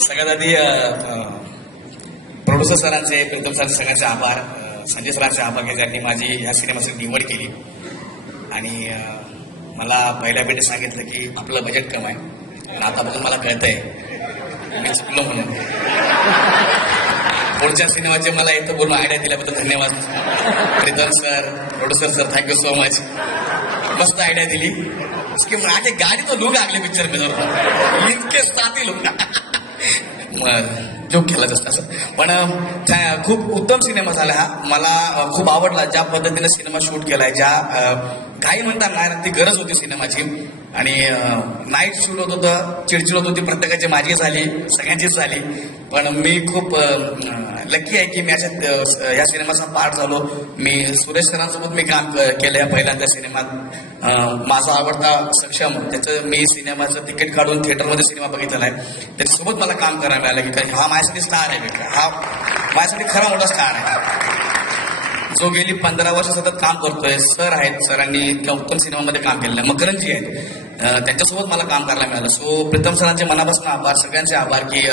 सगळ्यात आधी producer सरांचे Pritam sir सगळ्यांचे आभार. संजय सरांचे आभार की त्यांनी माझी ह्या सिनेमाची निवड केली. आणि मला पहिल्या भेटीत सांगितलं की आपलं बजेट कम आहे. आणि आता बघून मला कळतंय. मी चुकलो म्हणून. पुढच्या सिनेमाचे मला इथं बोलून आयडिया दिल्याबद्दल धन्यवाद. Pritam sir producer sir thank you so much मस्त आयडिया दिली. उसकी मराठी गाडी तो लोग आगले पिक्चर में जरूर इतके साथी लोक. जोक केला जास्त असं पण खूप उत्तम सिनेमा झाला हा. मला खूप आवडला ज्या पद्धतीने सिनेमा शूट केलाय ज्या काही म्हणतात नाही ती गरज होती सिनेमाची. आणि नाईट शूट होत होतं चिडचिड होत होती प्रत्येकाची माझी झाली सगळ्यांचीच झाली. पण मी खूप लकी आहे की मी अशा या सिनेमाचा पार्ट झालो. मी सुरेश सरांसोबत मी काम केलं या पहिल्यांदा सिनेमात. माझा आवडता सक्षम त्याचं मी सिनेमाचं तिकीट काढून थिएटरमध्ये सिनेमा बघितलेला आहे. त्याच्यासोबत मला काम करायला मिळालं की हा माझ्यासाठी स्टार आहे हा माझ्यासाठी खरा मोठा स्टार आहे. जो गेली पंधरा वर्ष सतत काम करतोय सर आहेत सरांनी इतक्या उत्तम सिनेमामध्ये काम केलेलं आहे. मकरंजी आहेत. त्यांच्यासोबत मला काम करायला मिळालं. सो प्रीतम सरांचे मनापासून आभार सगळ्यांचे आभार की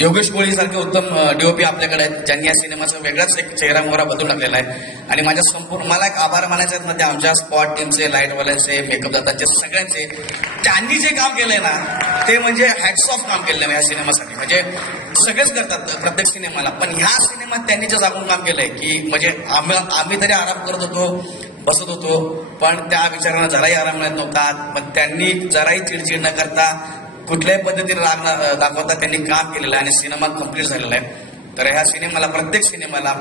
योगेश कोळी सारखे उत्तम डीओपी आपल्याकडे आहेत. ज्यांनी या सिनेमाचा वेगळाच एक चेहरा मोहरा बदलून टाकलेला आहे. आणि माझ्या संपूर्ण मला एक आभार मानायचे आहेत ते आमच्या स्पॉट टीमचे लाईटवाल्यांचे मेकअप दादांचे सगळ्यांचे. त्यांनी जे काम केलंय ना ते म्हणजे हॅट्स ऑफ काम केलेलं आहे या सिनेमासाठी. म्हणजे सगळेच करतात प्रत्येक सिनेमाला. पण ह्या सिनेमात त्यांनी जे जागून काम केलंय की म्हणजे आम्ही आम्ही तरी आराम करत होतो. बसत होतो. पण त्या विचारांना जराही आराम मिळत नव्हता. पण त्यांनी जराही चिडचिड न करता कुठल्याही पद्धतीने राग दाखवता त्यांनी काम केलेलं आहे आणि सिनेमा कंप्लीट झालेला आहे. तर ह्या सिनेमाला प्रत्येक सिनेमाला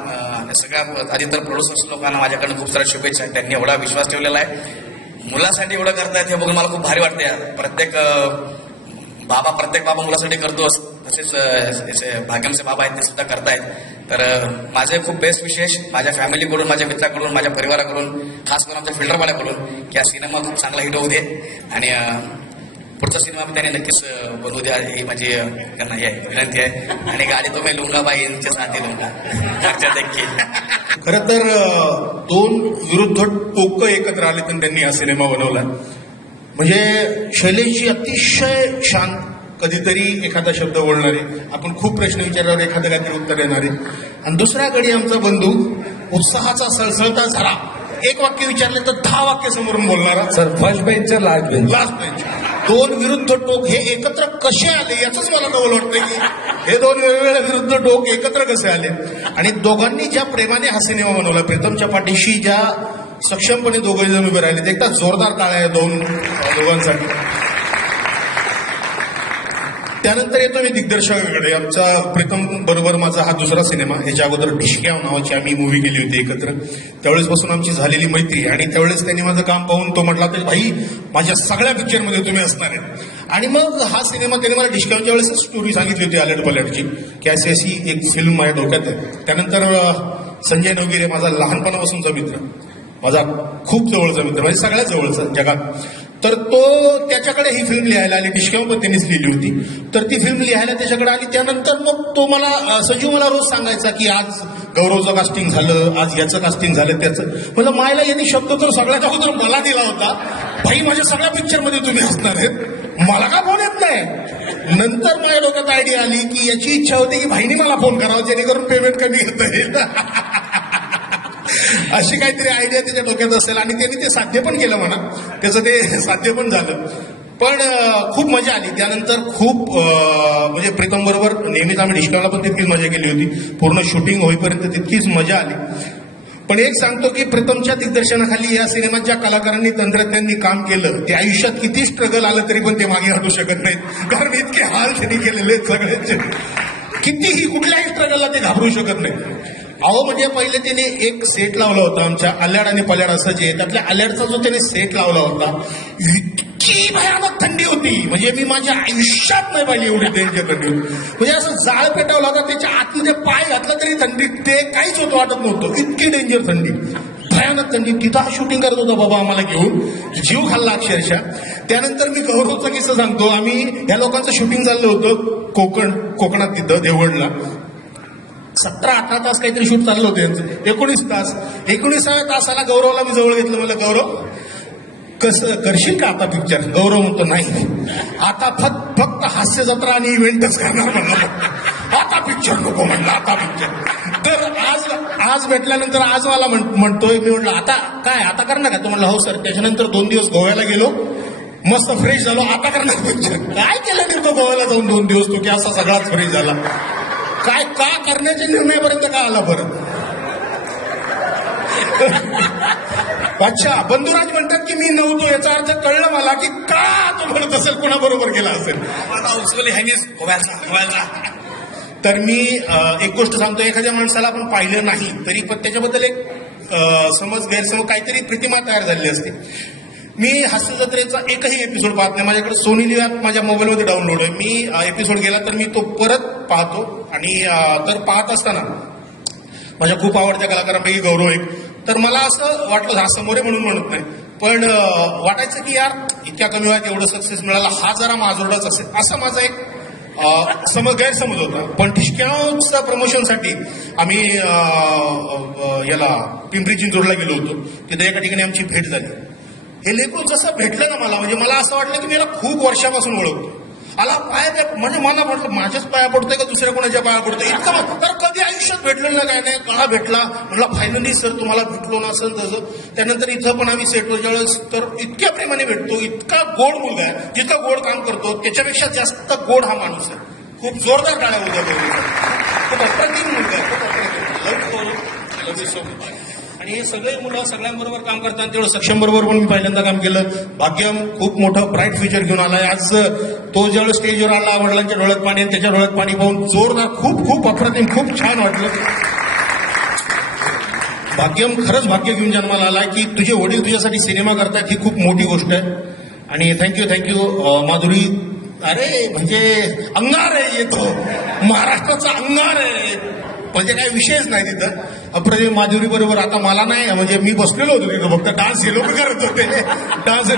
सगळ्या आधी तर प्रोड्युसर्स लोकांना माझ्याकडनं खूप साऱ्या शुभेच्छा आहेत. त्यांनी एवढा विश्वास ठेवलेला आहे. मुलासाठी एवढं करतायत हे बघून मला खूप भारी वाटते यार. प्रत्येक बाबा प्रत्येक बाबा मुलासाठी करतोच तसेच भाग्यमचे बाबा आहेत ते सुद्धा करतायत. तर माझे खूप बेस्ट विशेष माझ्या फॅमिलीकडून माझ्या मित्राकडून माझ्या परिवाराकडून खास करून आमच्या फिल्टरवाल्याकडून की हा सिनेमा खूप चांगला हिट होऊ दे. आणि पुढचा सिनेमा पण त्याने नक्कीच बनवू द्या. ही माझी त्यांना हे आहे, विनंती आहे. आणि गाडी तो मी लुंगाबाई यांच्या साथी लुंगा. देखील. खर तर दोन विरुद्ध टोक एकत्र आले तर त्यांनी हा सिनेमा बनवला. म्हणजे शैलेशजी अतिशय शांत कधीतरी एखादा शब्द बोलणारे. आपण खूप प्रश्न विचारल्यावर एखादं काहीतरी उत्तर देणारे. आणि दुसऱ्या गडी आमचा बंधू उत्साहाचा सळसळता झाला. एक वाक्य विचारले तर दहा वाक्य समोरून बोलणारा. Sir first bench last bench last bench दोन विरुद्ध टोक हे एकत्र कसे आले याच मला नवल वाटतं की हे दोन वेगवेगळे विरुद्ध टोक एकत्र कसे आले? आणि दोघांनी ज्या प्रेमाने हा सिनेमा बनवला प्रीतमच्या पाठीशी ज्या सक्षमपणे दोघे जण उभे राहिले ते एकदा जोरदार टाळ्या आहे दोन दोघांसाठी. त्यानंतर येतो मी दिग्दर्शकाकडे. आमचा प्रीतम बरोबर माझा हा दुसरा सिनेमा. ह्याच्या अगोदर ढिशक्याव नावाची आम्ही मूवी केली होती एकत्र. त्यावेळेसपासून आमची झालेली मैत्री आणि त्यावेळेस त्यांनी माझं काम पाहून तो म्हटला तर भाई माझ्या सगळ्या पिक्चरमध्ये तुम्ही असणार आहेत. आणि मग हा सिनेमा त्याने मला डिस्काउंटच्या वेळेस स्टोरी सांगितली होती अलर्ट पलटची की अशी अशी एक फिल्म माझ्या डोक्यात आहे. त्यानंतर संजय नवगिरे माझा लहानपणापासूनचा मित्र माझा खूप जवळचा मित्र म्हणजे सगळ्यात जवळचा जगात. तर तो त्याच्याकडे ही फिल्म लिहायला आली डिस्काउंट लिहिली होती. तर ती फिल्म लिहायला त्याच्याकडे आली त्यानंतर मग तो मला सजीव मला रोज सांगायचा की आज गौरवचं कास्टिंग झालं आज याचं कास्टिंग झालं त्याचं. म्हणजे मायला यांनी शब्द तर सगळ्यात अगोदर मला दिला होता. भाई माझ्या सगळ्या पिक्चरमध्ये तुम्ही असणार आहेत. मला का फोन येत नाही? नंतर माझ्या डोक्यात आयडिया आली की याची इच्छा होती की भाईनी मला फोन करावा जेणेकरून पेमेंट कमी घेता येईल अशी काहीतरी आयडिया त्याच्या डोक्यात असेल आणि त्यांनी ते साध्य पण केलं म्हणा. त्याचं ते साध्य पण झालं. पण खूप मजा आली. त्यानंतर खूप म्हणजे प्रीतम बरोबर नेहमीच आम्ही डिस्टॉला पण तितकीच मजा केली होती. पूर्ण शूटिंग होईपर्यंत तितकीच मजा आली. पण एक सांगतो की प्रथमच्या दिग्दर्शनाखाली या सिनेमात ज्या कलाकारांनी तंत्रज्ञांनी काम केलं. ते आयुष्यात किती स्ट्रगल आलं तरी पण ते मागे हटू शकत नाहीत. कारण इतके हाल त्यांनी केलेले सगळ्यांचे कितीही कुठल्याही स्ट्रगलला ते घाबरू शकत नाही अहो म्हणजे पहिले त्याने एक सेट लावला होता आमच्या आल्याड आणि पल्याड असं जे त्यातल्या आल्याडचा जो त्याने सेट लावला होता इतकी भयानक थंडी होती. म्हणजे मी माझ्या आयुष्यात नाही पाहिली एवढी डेंजर थंडी. म्हणजे असं जाळ पेटवला होता त्याच्या आतमध्ये पाय घातला तरी थंडी ते काहीच होतं वाटत नव्हतं. इतकी डेंजर थंडी. भयानक थंडी. तिथं शूटिंग करत होता बाबा आम्हाला घेऊन. जीव खाल्ला अक्षरशः. त्यानंतर मी गौरवचा किस्सा सांगतो. आम्ही ह्या लोकांचं शूटिंग चाललं होतं कोकण कोकणात तिथं देवळला सतरा अठरा तास काहीतरी शूट चाललं होतं यांचं. एकोणीस तास. एकोणीसाव्या तासाला गौरवला मी जवळ घेतलं. म्हणलं गौरव कसं करशील का आता पिक्चर गौरव म्हणतो नाही. आता फक्त फक्त हास्य जत्रा आणि इव्हेंटच करणार म्हणलं. आता पिक्चर नको म्हणलं आता पिक्चर तर आज आज भेटल्यानंतर आज मला म्हणतोय मी म्हणलं आता काय आता करणार का? तो म्हणलं हो सर. त्याच्यानंतर दोन दिवस गोव्याला गेलो. मस्त फ्रेश झालो. आता करणार पिक्चर काय केलं नेमकं गोव्याला जाऊन दोन दिवस? तो की असा सगळाच फ्रेश झाला. काय का करण्याच्या निर्णयापर्यंत का आला परत अच्छा बंधुराज म्हणतात की मी नव्हतो याचा अर्थ कळलं मला की का तो म्हणत असेल कोणाबरोबर गेला असेल? तर मी एक गोष्ट सांगतो एखाद्या माणसाला आपण पाहिलं नाही तरी पण त्याच्याबद्दल एक समज गैरसमज काहीतरी प्रतिमा तयार झालेली असते. मी हास्य जत्रेचा एकही एपिसोड पाहत नाही. माझ्याकडे सोनी लिव्ह माझ्या मोबाईलमध्ये डाउनलोड आहे. मी एपिसोड गेला तर मी तो परत पाहतो. आणि तर पाहत असताना माझ्या खूप आवडत्या कलाकारांपैकी गौरव एक. तर मला असं वाटलं हा समोरे म्हणून म्हणत नाही. पण वाटायचं की यार इतक्या कमी वयात एवढं सक्सेस मिळाला हा जरा माझोडाच असेल. असं माझा एक सम समज गैरसमज होता. पण ठिशक्याच्या प्रमोशनसाठी आम्ही याला पिंपरी चिंचवडला गेलो होतो. तिथे एका ठिकाणी आमची भेट झाली. हे लेकरू जसं भेटलं ना मला म्हणजे मला असं वाटलं की मी याला खूप वर्षापासून ओळखतो. आला पाया म्हणजे मला म्हटलं माझ्याच पाया पडतोय का दुसऱ्या कोणाच्या पाया पडतोय? इतकं तर कधी आयुष्यात भेटलं ना काय नाही काळा भेटला. म्हटलं फायनली सर तुम्हाला भेटलो ना असं तसं. त्यानंतर इथं पण आम्ही सेटवर ज्यावेळेस तर इतक्या प्रेमाने भेटतो इतका गोड मुलगा आहे जितकं गोड काम करतो त्याच्यापेक्षा जास्त गोड हा माणूस आहे. खूप जोरदार टाळ्या उद्या खूप अप्रतिम मुलगा आहे खूप अप्रतिम. Love you so. आणि हे सगळे मुलं सगळ्यांबरोबर काम करतात तेवढं सक्षम बरोबर पण मी पहिल्यांदा काम केलं. भाग्यम खूप मोठं ब्राईट फ्युचर घेऊन आलाय. आज तो ज्यावेळेस स्टेजवर आला वडिलांच्या डोळ्यात पाणी आणि त्याच्या डोळ्यात पाणी पाहून जोरदार खूप खूप अप्रतिम खूप छान वाटलं. भाग्यम खरंच भाग्य घेऊन जन्माला आलाय की तुझे वडील तुझ्यासाठी सिनेमा करतायत ही खूप मोठी गोष्ट आहे. आणि थँक्यू थँक्यू माधुरी. अरे म्हणजे अंगार आहे येतो महाराष्ट्राचा अंगार आहे. म्हणजे काय विषयच नाही तिथं. अप्रतिम माधुरी बरोबर आता मला नाही म्हणजे मी बसलेलो होतो तिथं फक्त डान्स हे लोक करत होते. डान्स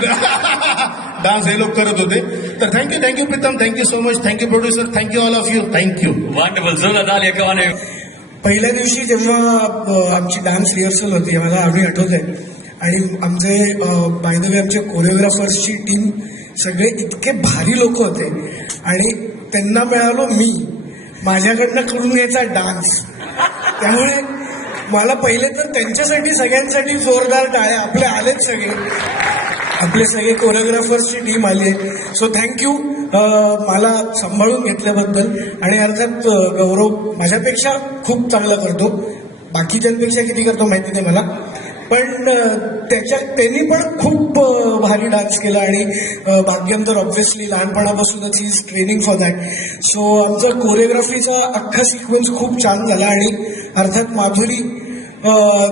डान्स हे लोक करत होते. तर thank you thank you Pritam thank you so much thank you producer thank you all of you thank you झाली एकाने पहिल्या दिवशी जेव्हा आमची डान्स रिहर्सल होती मला आम्ही आठवत आहे आणि आमचे बाय द वे आमच्या कोरिओग्राफर्सची टीम सगळे इतके भारी लोक होते. आणि त्यांना मिळालो मी. माझ्याकडनं करून घ्यायचा डान्स त्यामुळे मला पहिले तर त्यांच्यासाठी सगळ्यांसाठी जोरदार टाळ्या आपले आलेच सगळे. आपले सगळे कोरिओग्राफर्सची टीम आली आहे. सो थँक्यू मला सांभाळून घेतल्याबद्दल. आणि अर्थात गौरव माझ्यापेक्षा खूप चांगलं करतो. बाकीच्यांपेक्षा किती करतो माहिती नाही मला. पण त्याच्यात त्याच्या त्यांनी पण खूप भारी डान्स केला आणि भाग्यम तर ऑब्व्हियसली लहानपणापासूनच he is training for that so आमचा कोरिओग्राफीचा अख्खा सिक्वेन्स खूप छान झाला आणि अर्थात माधुरी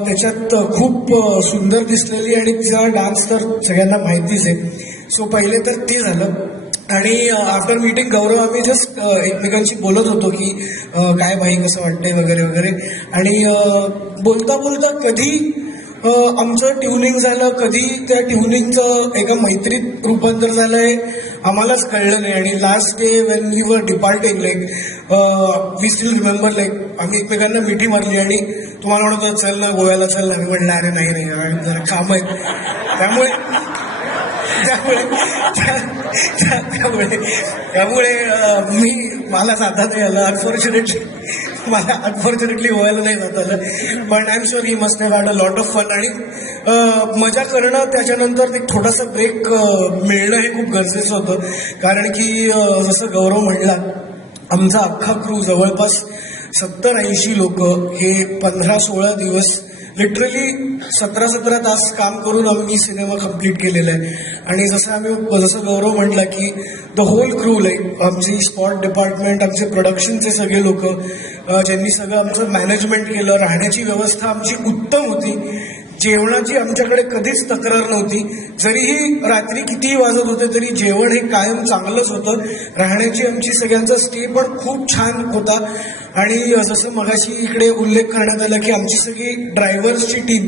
त्याच्यात खूप सुंदर दिसलेली आणि तिचा डान्स तर सगळ्यांना माहितीच आहे. सो पहिले तर ते झालं. आणि आफ्टर मीटिंग गौरव आम्ही जस्ट एकमेकांशी बोलत होतो की काय भाई कसं वाटतंय? वगैरे वगैरे. आणि बोलता बोलता कधी आमचं ट्युनिंग झालं कधी त्या ट्युनिंगचं एका मैत्रीत रूपांतर झालंय आम्हालाच कळलं नाही. आणि last day when you were departing like we still remember like आम्ही एकमेकांना मिठी मारली आणि तुम्हाला म्हणत चल ना गोव्याला चल ना. मी म्हणलं अरे नाही नाही जरा काम आहेत. त्यामुळे त्यामुळे त्यामुळे त्यामुळे मी मला जाता नाही आलं. अनफॉर्च्युनेटली मला अनफॉर्च्युनेटली व्हायला नाही जात आलं. पण I am sure he must have had a lot of fun आणि मजा करणं त्याच्यानंतर एक थोडासा ब्रेक मिळणं हे खूप गरजेचं होतं. कारण की जसं गौरव म्हणला आमचा अख्खा क्रू जवळपास सत्तर ऐंशी लोक हे पंधरा सोळा दिवस लिटरली सतरा सतरा तास काम करून आम्ही सिनेमा कंप्लीट केलेला आहे. आणि जसं आम्ही जसं गौरव म्हटला की द होल क्रू लाईक आमची स्पॉट डिपार्टमेंट आमचे प्रोडक्शनचे सगळे लोक ज्यांनी सगळं आमचं मॅनेजमेंट केलं राहण्याची व्यवस्था आमची उत्तम होती. जेवणाची आमच्याकडे कधीच तक्रार नव्हती. जरीही रात्री कितीही वाजत होते तरी जेवण हे कायम चांगलंच होतं. राहण्याची आमची सगळ्यांचा स्टे पण खूप छान होता. आणि जसं मगाशी इकडे उल्लेख करण्यात आला की आमची सगळी ड्रायव्हर्सची टीम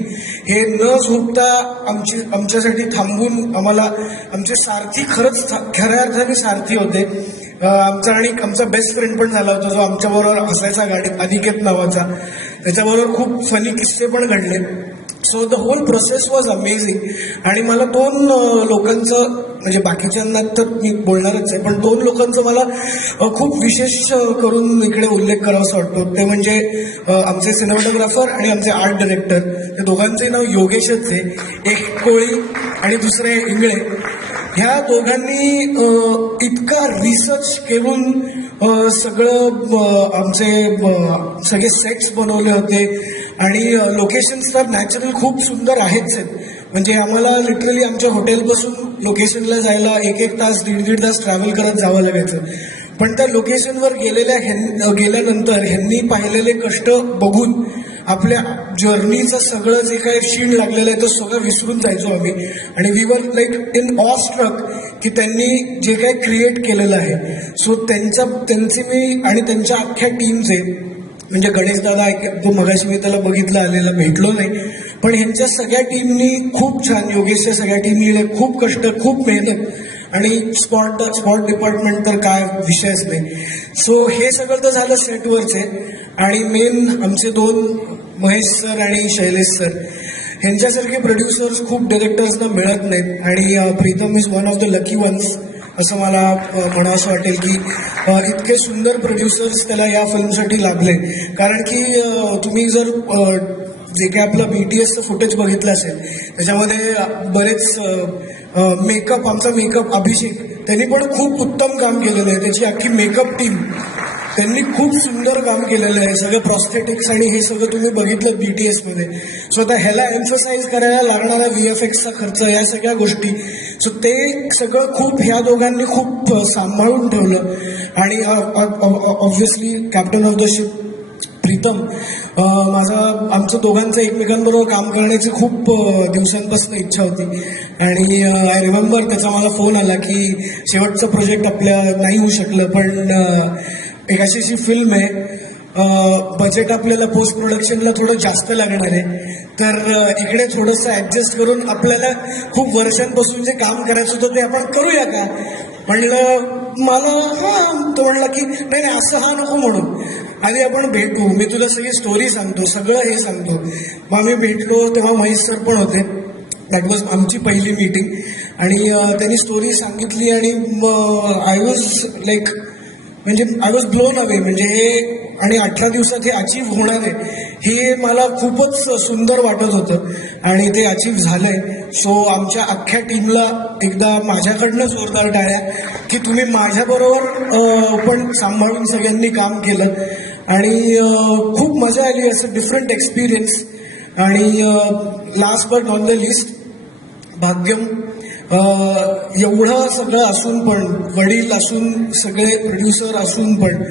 हे न झोपता आमची आमच्यासाठी थांबून आम्हाला आमचे सारथी खरंच खऱ्या अर्थाने सारथी होते. आमचा आणि आमचा बेस्ट फ्रेंड पण झाला होता जो आमच्याबरोबर असायचा गाडीत अनिकेत नावाचा. त्याच्याबरोबर खूप फनी किस्से पण घडले. So the whole process was amazing आणि मला दोन लोकांचं म्हणजे बाकीच्यांना तर मी बोलणारच आहे पण दोन लोकांचं मला खूप विशेष करून इकडे उल्लेख करावासा वाटतो. ते म्हणजे आमचे सिनेमॅटोग्राफर आणि आमचे आर्ट डिरेक्टर या दोघांचे नाव योगेशच आहे. एक कोळी आणि दुसरे इंगळे. ह्या दोघांनी इतका रिसर्च करून सगळं आमचे सगळे सेट्स बनवले होते. आणि लोकेशन्स तर नॅचरल खूप सुंदर आहेच आहेत. म्हणजे आम्हाला लिटरली आमच्या हॉटेलपासून लोकेशनला जायला एक एक तास दीड दीड तास ट्रॅव्हल करत जावं लागायचं. पण त्या लोकेशनवर गेलेल्या ह्यां गेल्यानंतर ह्यांनी पाहिलेले कष्ट बघून आपल्या जर्नीचं सगळं जे काय शीण लागलेलं आहे ते सगळं विसरून जायचो आम्ही. आणि we were like in of struck की त्यांनी जे काय क्रिएट केलेलं आहे. सो त्यांच्या त्यांचे मी आणि त्यांच्या अख्ख्या टीमचे म्हणजे गणेश दादा मगाशी मी त्याला बघितलं आलेला भेटलो नाही. पण ह्यांच्या सगळ्या टीमनी खूप छान योगेशच्या सगळ्या टीमनी खूप कष्ट खूप मेहनत आणि स्पॉट स्पॉट डिपार्टमेंट तर काय विषयच नाही. सो हे सगळं तर झालं सेटवरचे आणि मेन आमचे दोन महेश सर आणि शैलेश सर. ह्यांच्यासारखे प्रोड्युसर्स खूप डिरेक्टर्सना मिळत नाहीत. आणि Pritam is one of the lucky ones असं मला अ, म्हणावंसं वाटेल की इतके सुंदर प्रोड्युसर्स त्याला या फिल्मसाठी लाभले कारण की तुम्ही जर जे काही आपलं बी टी एसचं फुटेज बघितलं असेल त्याच्यामध्ये बरेच मेकअप आमचा मेकअप अभिषेक त्यांनी पण खूप उत्तम काम केलेलं आहे. त्याची अख्खी मेकअप टीम त्यांनी खूप सुंदर काम केलेलं आहे. सगळं प्रॉस्थेटिक्स आणि हे सगळं तुम्ही बघितलं बी टी एसमध्ये सो आता ह्याला एम्फसाईज करायला लागणारा व्ही एफ एक्सचा खर्च या सगळ्या गोष्टी. सो ते सगळं खूप ह्या दोघांनी खूप सांभाळून ठेवलं. आणि obviously captain of the ship Pritam माझा आमचं दोघांचं एकमेकांबरोबर काम करण्याची खूप दिवसांपासून इच्छा होती. आणि आय रिमेंबर त्याचा मला फोन आला की शेवटचं प्रोजेक्ट आपल्या नाही होऊ शकलं पण एक अशी अशी फिल्म आहे. बजेट आपल्याला पोस्ट प्रोडक्शनला थोडं जास्त लागणार आहे. तर इकडे थोडंसं ऍडजस्ट करून आपल्याला खूप वर्षांपासून जे काम करायचं होतं ते आपण करूया का? म्हणलं मला हा तो म्हणला की नाही नाही असं हा नको म्हणून. आधी आपण भेटू. मी तुला सगळी स्टोरी सांगतो सगळं हे सांगतो. मग आम्ही भेटलो तेव्हा महेश सर पण होते. दॅट वॉज आमची पहिली मीटिंग आणि त्यांनी स्टोरी सांगितली आणि आय वॉज लाईक म्हणजे आय वॉज ब्लोन अवे म्हणजे हे आणि अठरा दिवसात हे अचीव होणार आहे हे मला खूपच सुंदर वाटत होतं. आणि ते अचीव झालंय. सो आमच्या अख्ख्या टीमला एकदा माझ्याकडनं जोरदार टाळ्या की तुम्ही माझ्याबरोबर पण सांभाळून सगळ्यांनी काम केलं. आणि खूप मजा आली असं डिफरंट एक्सपिरियन्स आणि last but on the list Bhagyam एवढं सगळं असून पण वडील असून सगळे प्रोड्युसर असून पण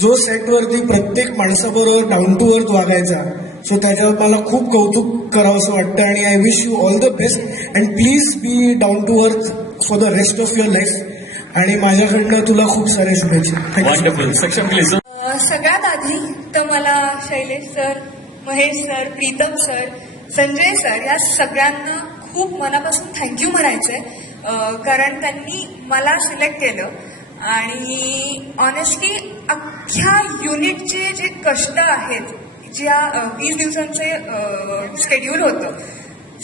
जो सेटवरती प्रत्येक माणसाबरोबर डाऊन टू अर्थ वागायचा सो त्याच्यावर मला खूप कौतुक करावं असं वाटतं आणि I wish you all the best and please be down to earth for the rest of your life आणि माझ्याकडनं तुला खूप साऱ्या शुभेच्छा. सगळ्यात आधी तर मला Shailesh sir Mahesh sir Pritam sir Sanjay sir या सगळ्यांना खूप मनापासून थँक्यू म्हणायचं आहे कारण त्यांनी मला सिलेक्ट केलं. आणि ऑनेस्टली अख्ख्या युनिटचे जे कष्ट आहेत ज्या वीस दिवसांचे स्केड्यूल होतं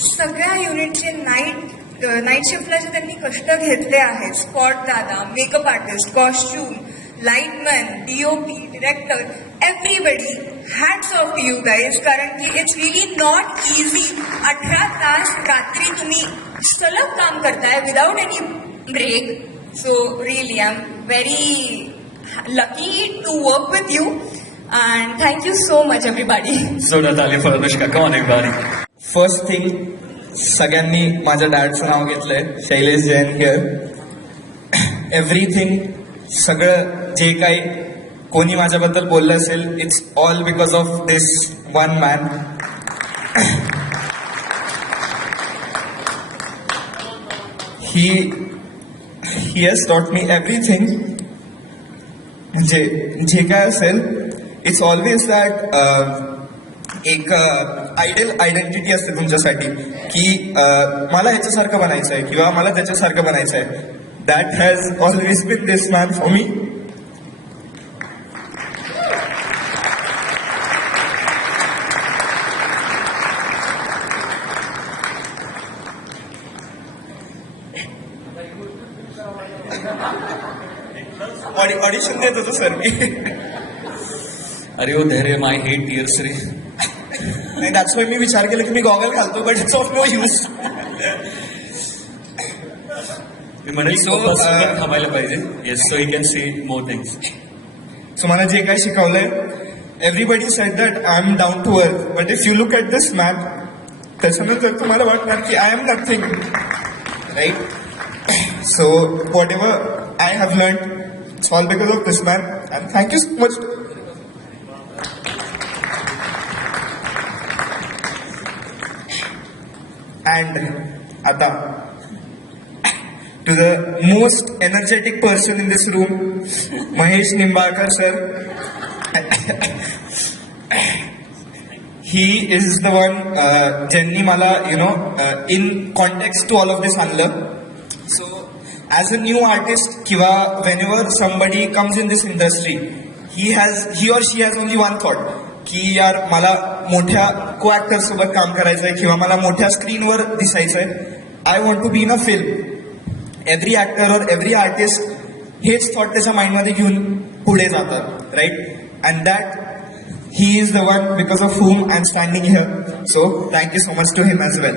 सगळ्या युनिटचे नाईट नाईट शिफ्टला जे त्यांनी कष्ट घेतले आहेत स्पॉट दादा makeup artist costume lightman DOP director everybody hats off you guys कारण की इट्स रिली नॉट इझी अठरा तास रात्री तुम्ही सलग काम करताय without any break so really I am very lucky to work with you and thank you so much everybody जोरात आले फॉर अनुष्का कॉन एक बारी फर्स्ट थिंग सगळ्यांनी माझ्या डॅडचं नाव घेतलंय. शैलेश जैन हिअर एव्हरीथिंग सगळं जे काही कोणी माझ्याबद्दल बोललं असेल it's all because of this one man he he has taught me everything जे जे काय असेल इट्स ऑलवेज दॅट एक uh, आयडियल आयडेंटिटी असते तुमच्यासाठी की uh, मला ह्याच्यासारखं बनायचं आहे किंवा मला त्याच्यासारखं बनायचं आहे that has always been this man for me audition देत होतो सर. मी अरे ओ धैर्य माय हेट टीयर्स रे. नाही दॅट्स वाय मी विचार केला की मी गॉगल घालतो but it's of no use मी म्हणेल स्वतः uh, थांबायला पाहिजे. Yes so he can see more things so मला जे काही शिकवलंय everybody said that I am down to earth but if you look at this map त्याच्यानंतर तुम्हाला वाटणार की I am nothing right so whatever I have learn It's all because of this man. And thank you so much. And Ada, to the most energetic person in this room, Mahesh Nimbarkar sir. he is the one uh, Jenny Mala, you know, uh, in context to all of this handler. So as a new artist किंवा whenever somebody comes in this industry he has he or she has only one thought की यार मला मोठ्या को actor सोबत काम करायचंय किंवा मला मोठ्या स्क्रीनवर दिसायचंय I want to be in a film every actor और एव्हरी आर्टिस्ट हेच थॉट त्याच्या माइंडमध्ये घेऊन पुढे जातात right and that he is the one because of whom I am standing here so thank you so much to him as well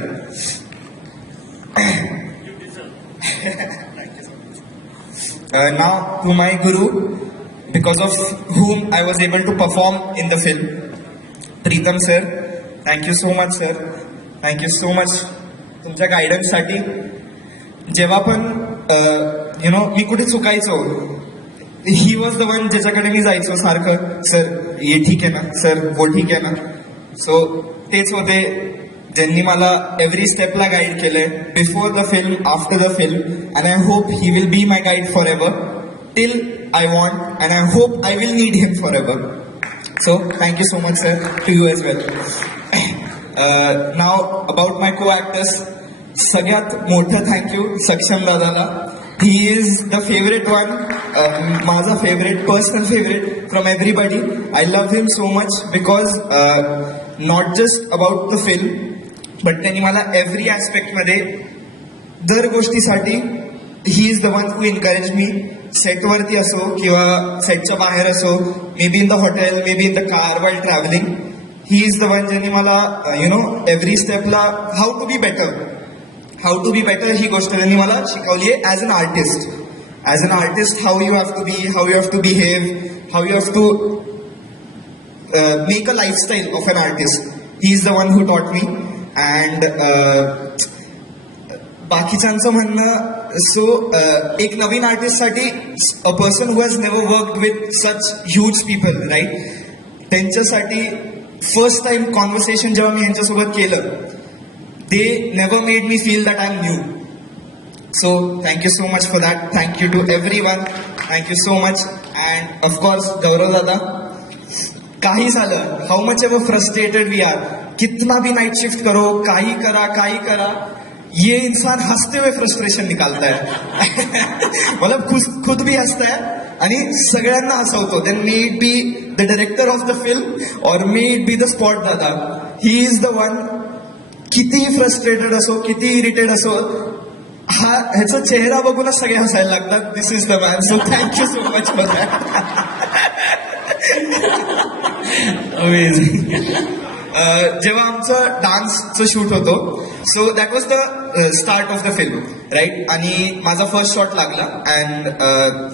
Uh, now to my guru because of whom I was able to perform in the film. Pritham sir, thank you so much sir. Thank you so much तुमच्या गायडन्ससाठी जेव्हा पण U know मी कुठे चुकायचो he was the one ज्याच्याकडे मी जायचो सारखं सर हे ठीक आहे ना सर वो ठीक आहे ना सो तेच होते ज्यांनी मला एव्हरी स्टेपला गाईड केलंय before the film after the film and I hope he will be my guide forever till I want and I hope I will need him forever so thank you so much sir to you as well now about my co actors सगळ्यात मोठं thank you Saksham दादाला. He is the favourite one माझा favourite personal favourite from everybody I love him so much because not just about the film but त्यांनी मला every ॲस्पेक्टमध्ये दर गोष्टीसाठी he is the one who encourage me सेटवरती असो किंवा सेटच्या बाहेर असो maybe in the hotel maybe in the car while travelling he is the one ज्यांनी मला यु नो एव्हरी स्टेपला how to be better how to be better ही गोष्ट त्यांनी मला शिकवली आहे as an artist as an artist how you have to be how you have to behave how you have to make a lifestyle of an artist he is the one who taught me and बाकीच्यांचं म्हणणं so एक नवीन आर्टिस्टसाठी a person who has never work with such huge people right त्यांच्यासाठी first time conversation जेव्हा मी यांच्यासोबत केलं they never made me feel that I am new so thank you so much for that thank you to everyone thank you so much and of course Gaurav दादा काही झालं how much ever frustrated we are कितना भी Knight shift करो काही करा काही करा ये इंसान हंसते हुए फ्रस्ट्रेशन निकालता है। मतलब खुद खुद भी हंसता है आणि सगळ्यांना हसवतो. Then may it be the director of the film और may it be the spot दादा. ही इज द वन किती फ्रस्ट्रेटेड असो किती इरिटेड असो हा ह्याचा चेहरा बघूनच सगळे हसायला लागतात. This is the man so thank you so much for that amazing जेव्हा आमचं डान्सचं शूट होतो so that was the start of the film right आणि माझा फर्स्ट शॉट लागला and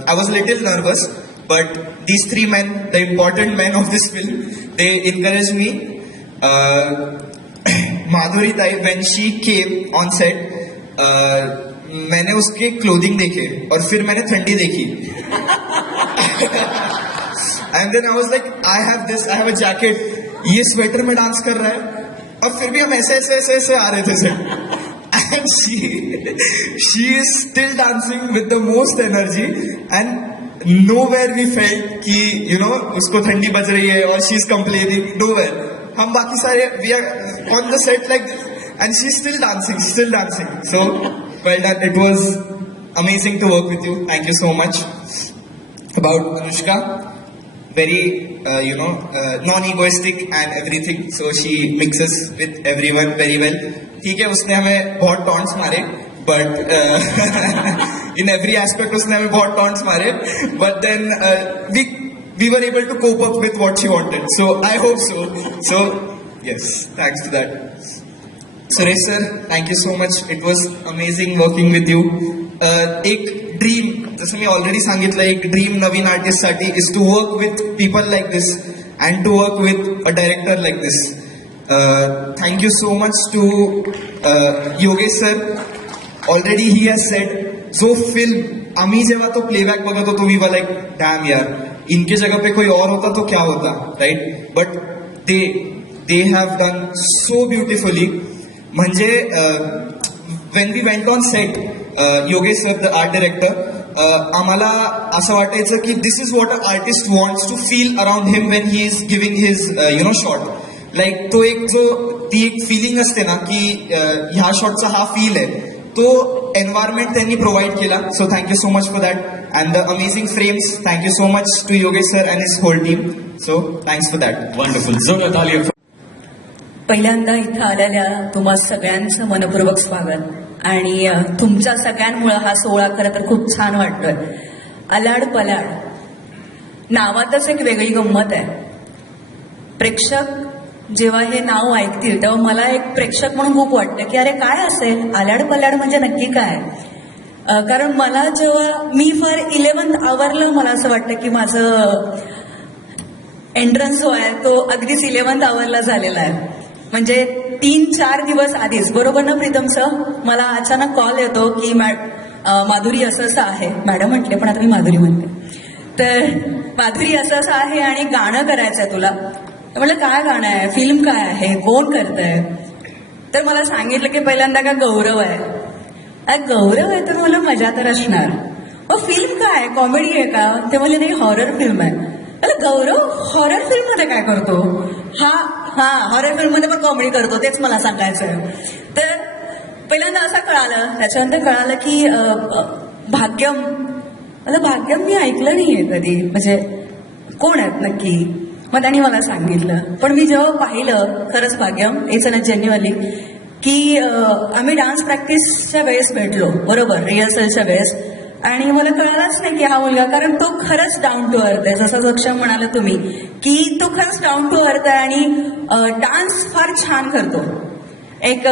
I was little nervous but these three man the important man of this film they encourage me Madhuri ताई when she came on set मैंने उसके clothing देखे और फिर मैंने ठंडी देखी। And then I was like I have this I have a jacket ये sweater में डांस कर रहा है। और फिर भी हम ऐसे ऐसे ऐसे ऐसे आ रहे थे sir and she she is still dancing with the most energy and nowhere we felt कि यू नो उसको ठंडी बज रही है और she is complaining nowhere हम बाकी सारे we are on the set like and she still dancing still dancing so well done it was amazing to work with you thank you so much about Anushka. Very, uh, you know, uh, non-egoistic and everything. So she mixes with everyone very well. ठीक है उसने हमें बहुत taunts मारे but in every aspect उसने हमें बहुत taunts मारे but then we we were able to cope up with what she wanted so I hope so so yes thanks to that Suresh sir thank you so much it was amazing working with you एक dream जसं मी already सांगितलं एक dream नवीन आर्टिस्टसाठी is to work with people like this and to work with a director like this thank you so much to Yogesh sir already he has said जो film आम्ही जेव्हा तो प्लेबॅक बघत होतो वी वर लाईक डॅम यार, इनके जगह पे कोई और होता तो क्या होता right but they they have done so beautifully म्हणजे when we went on set Yogesh sir the art director आम्हाला असं वाटायचं की this is what a artist wants to feel around him when he is giving his you know shot like तो एक जो ती एक फिलिंग असते ना की ह्या शॉटचा हा फील आहे. तो एन्व्हायरमेंट त्यांनी प्रोव्हाइड केला. So thank you so much for that and the amazing frames thank you so much to Yogesh sir and his whole team so thanks for that wonderful पहिल्यांदा इथं आलेल्या तुम्हा सगळ्यांचं मनपूर्वक स्वागत. आणि तुमच्या सगळ्यांमुळं हा सोहळा खरं तर खूप छान वाटतोय. अलाड पलाड. नावातच एक वेगळी गंमत आहे. प्रेक्षक जेव्हा हे नाव ऐकतील तेव्हा मला एक प्रेक्षक म्हणून खूप वाटतं की अरे काय असेल? आल्याड पलाड म्हणजे नक्की काय? कारण मला जेव्हा मी फार इलेव्हन्थ आवरलं मला असं वाटतं की माझं एंट्रन्स जो आहे तो अगदीच इलेव्हन्थ आवरला झालेला आहे. म्हणजे तीन चार दिवस आधीच बरोबर ना प्रीतम सर मला अचानक कॉल येतो की मॅ माधुरी असं असं आहे. मॅडम म्हटले पण आता मी माधुरी म्हणते. तर माधुरी असं असं आहे आणि गाणं करायचं आहे तुला. तर म्हटलं काय गाणं आहे? फिल्म काय आहे? कोण करतंय? तर मला सांगितलं की पहिल्यांदा का गौरव आहे. अरे गौरव आहे तर मला मजा तर असणार. मग फिल्म काय कॉमेडी आहे का? ते म्हणजे नाही हॉरर फिल्म आहे. अरे गौरव हॉरर फिल्ममध्ये काय करतो? हा हा हॉरर फिल्ममध्ये पण कॉमेडी करतो तेच मला सांगायचं आहे तर पहिल्यांदा असं कळालं त्याच्यानंतर कळालं की भाग्यम मला भाग्यम मी ऐकलं नाहीये कधी. म्हणजे कोण आहेत नक्की? मग त्यांनी मला सांगितलं. पण मी जेव्हा पाहिलं खरंच भाग्यम इट्स अ जेन्युअली की आम्ही डान्स प्रॅक्टिसच्या वेळेस भेटलो बरोबर रिहर्सलच्या वेळेस. आणि मला कळालंच नाही की हा मुलगा कारण तो खरंच डाऊन टू अर्थ आहे. जसं सक्षम म्हणाला तुम्ही की तो खरंच डाऊन टू अर्थ आहे आणि डान्स फार छान करतो. एक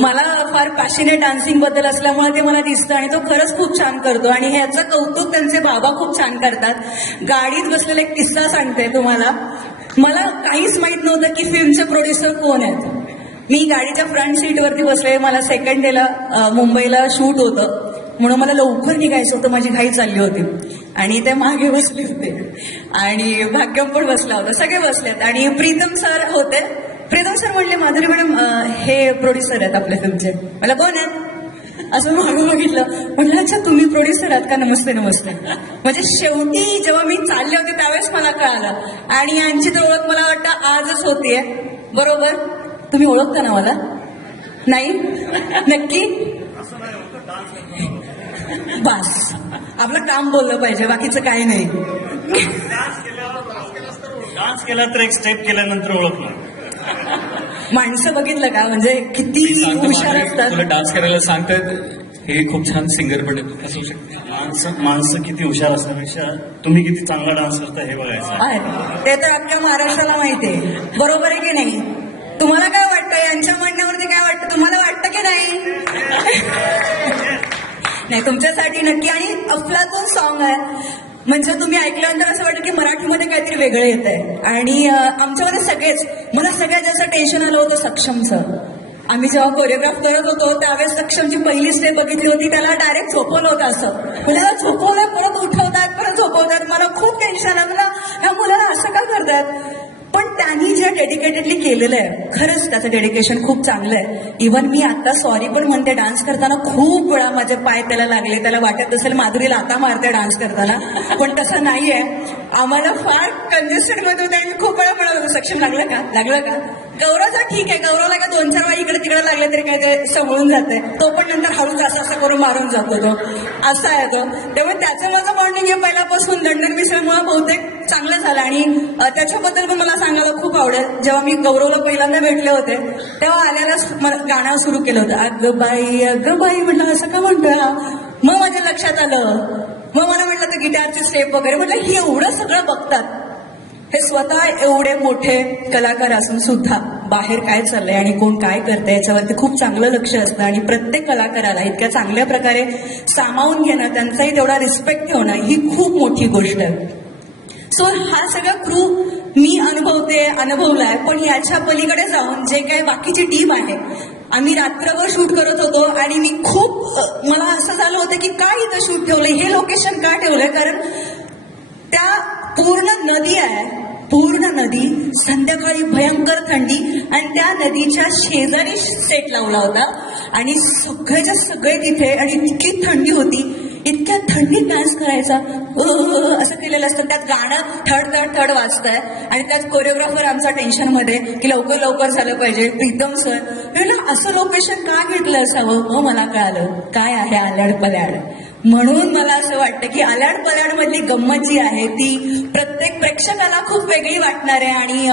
मला फार पॅशनेट डान्सिंगबद्दल असल्यामुळे ते मला दिसतं आणि तो खरंच खूप छान करतो. आणि ह्याचं कौतुक त्यांचे बाबा खूप छान करतात. गाडीत बसलेला एक किस्सा सांगते तुम्हाला. मला काहीच माहीत नव्हतं की फिल्मचे प्रोड्युसर कोण आहेत. मी गाडीच्या फ्रंट सीटवरती बसले मला सेकंड डेला मुंबईला शूट होतं. म्हणून मला लवकर निघायचं होतं माझी घाई चालली होती. आणि ते मागे बसले होते. आणि भाग्यम पण बसला होता सगळे बसलेत. आणि प्रीतम सर होते. प्रीतम सर म्हणले माधुरी मॅडम हे प्रोड्युसर आहेत आपले तुमचे. मला कोण आहेत असं मागून बघितलं. म्हटलं अच्छा तुम्ही प्रोड्युसर आहात का? नमस्ते नमस्ते. म्हणजे शेवटी जेव्हा मी चालले होते त्यावेळेस मला कळालं. आणि यांची तर ओळख मला वाटतं आजच होतीये. बरोबर? तुम्ही ओळखता ना मला? नाही? नक्की? बस. आपलं काम बोललं पाहिजे बाकीचं काही नाही. डान्स केला तर एक स्टेप केल्यानंतर ओळखलं. माणसं बघितलं का? म्हणजे किती हुशार तुला असतात. डान्स करायला सांगतात हे खूप छान सिंगर पण आहेत असू शकते. माणसं माणसं किती हुशार असण्यापेक्षा तुम्ही किती चांगला डान्स करता हे बघायचं. ते तर अख्ख्या महाराष्ट्राला माहितीये बरोबर आहे की नाही? तुम्हाला काय वाटतं? यांच्या म्हणण्यावरती काय वाटतं? तुम्हाला वाटतं की नाही? नाही तुमच्यासाठी नक्की. आणि अफलातून सॉन्ग आहे म्हणजे तुम्ही ऐकल्यानंतर असं वाटतं की मराठीमध्ये काहीतरी वेगळं येत आहे आणि आमच्यामध्ये सगळेच मला सगळ्यात जास्त टेन्शन आलं होतं सक्षमचं. आम्ही जेव्हा कोरिओग्राफ करत होतो त्यावेळेस सक्षमची पहिली स्टेप बघितली होती त्याला डायरेक्ट झोपवलं होतं असं. मुलाला झोपवलं परत उठवतात परत झोपवतात. मला खूप टेन्शन आहे मला ह्या मुलाला असं का करतात? पण त्यांनी जे डेडिकेटेडली केलेलं आहे खरंच त्याचं डेडिकेशन खूप चांगलं आहे इव्हन मी आता सॉरी पण म्हणते डान्स करताना खूप वेळा माझे पाय त्याला लागले त्याला वाटत असेल माधुरीला आता मारते डान्स करताना. पण तसं नाहीये. आम्हाला फार कंजेस्टेडमध्ये होते. आणि खूप वेळा म्हणत होतो सक्षम लागलं का? लागलं का? गौरवचा ठीक आहे. गौरवला का दोन चार वेळा इकडे तिकडे लागले तरी काय ते समळून जाते. तो पण नंतर हळूच असं असं करून मारून जातो तो. असा आहे तो. त्यामुळे त्याचं माझं मॉर्निंग हे पहिल्यापासून लंडन मिसळमुळे बहुतेक चांगलं झालं. आणि त्याच्याबद्दल पण मला सांगायला खूप आवडेल. जेव्हा मी गौरवला पहिल्यांदा भेटले होते तेव्हा आल्याला मला गाणं सुरू केलं होतं. अग बाई अग बाई म्हटलं असं का म्हणतोय मग माझ्या लक्षात आलं. मग मला म्हटलं तर गिटारची स्टेप वगैरे म्हटलं हे एवढं सगळं बघतात. हे स्वतः एवढे मोठे कलाकार असून सुद्धा बाहेर काय चाललंय आणि कोण काय करतंय याच्यावरती खूप चांगलं लक्ष असतं. आणि प्रत्येक कलाकाराला इतक्या चांगल्या प्रकारे सामावून घेणं त्यांचाही तेवढा रिस्पेक्ट ठेवणं ही खूप मोठी गोष्ट आहे. सो हा सगळा क्रू मी अनुभवते अनुभवलाय. पण याच्या पलीकडे जाऊन जे काही बाकीची टीम आहे आम्ही रात्रभर शूट करत होतो आणि मी खूप मला असं झालं होतं की का इथं शूट ठेवलंय? हे लोकेशन का ठेवलंय? कारण त्या पूर्ण नदी आहे पूर्ण नदी संध्याकाळी भयंकर थंडी आणि त्या नदीच्या शेजारी सेट लावला होता. आणि सगळेच्या सगळे तिथे आणि इतकी थंडी होती इतक्या थंडीत डान्स करायचा. असं केलेलं असतं. त्यात गाणं थड थड थड वाजतंय. आणि त्यात कोरिओग्राफर आमचा टेन्शनमध्ये की लवकर लवकर झालं पाहिजे. प्रीतम सर असं लोकेशन का घेतलं असावं हो मला कळालं. काय आहे आल्याड पल्याड म्हणून मला असं वाटतं की आल्याड पल्याड मधली गंमत जी आहे ती प्रत्येक प्रेक्षकाला खूप वेगळी वाटणार आहे आणि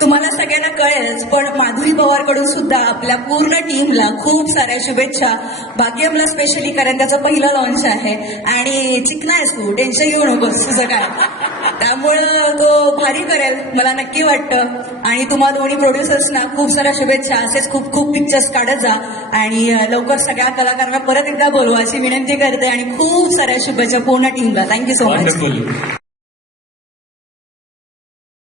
तुम्हाला सगळ्यांना कळेलच पण माधुरी पवारकडून सुद्धा आपल्या पूर्ण टीमला खूप साऱ्या शुभेच्छा. भाग्यमला स्पेशली कारण त्याचं पहिलं लॉन्च आहे. आणि चिकना आहेस तू टेन्शन घेऊ नकोस तुझं काय? त्यामुळं तो भारी करेल मला नक्की वाटतं. आणि तुम्हा दोन्ही प्रोड्युसर्सना खूप साऱ्या शुभेच्छा. असेच खूप खूप पिक्चर्स काढत जा. आणि लवकर सगळ्या कलाकारांना परत एकदा बोलवायची विनंती करते. आणि खूप साऱ्या शुभेच्छा पूर्ण टीमला थँक्यू सो मच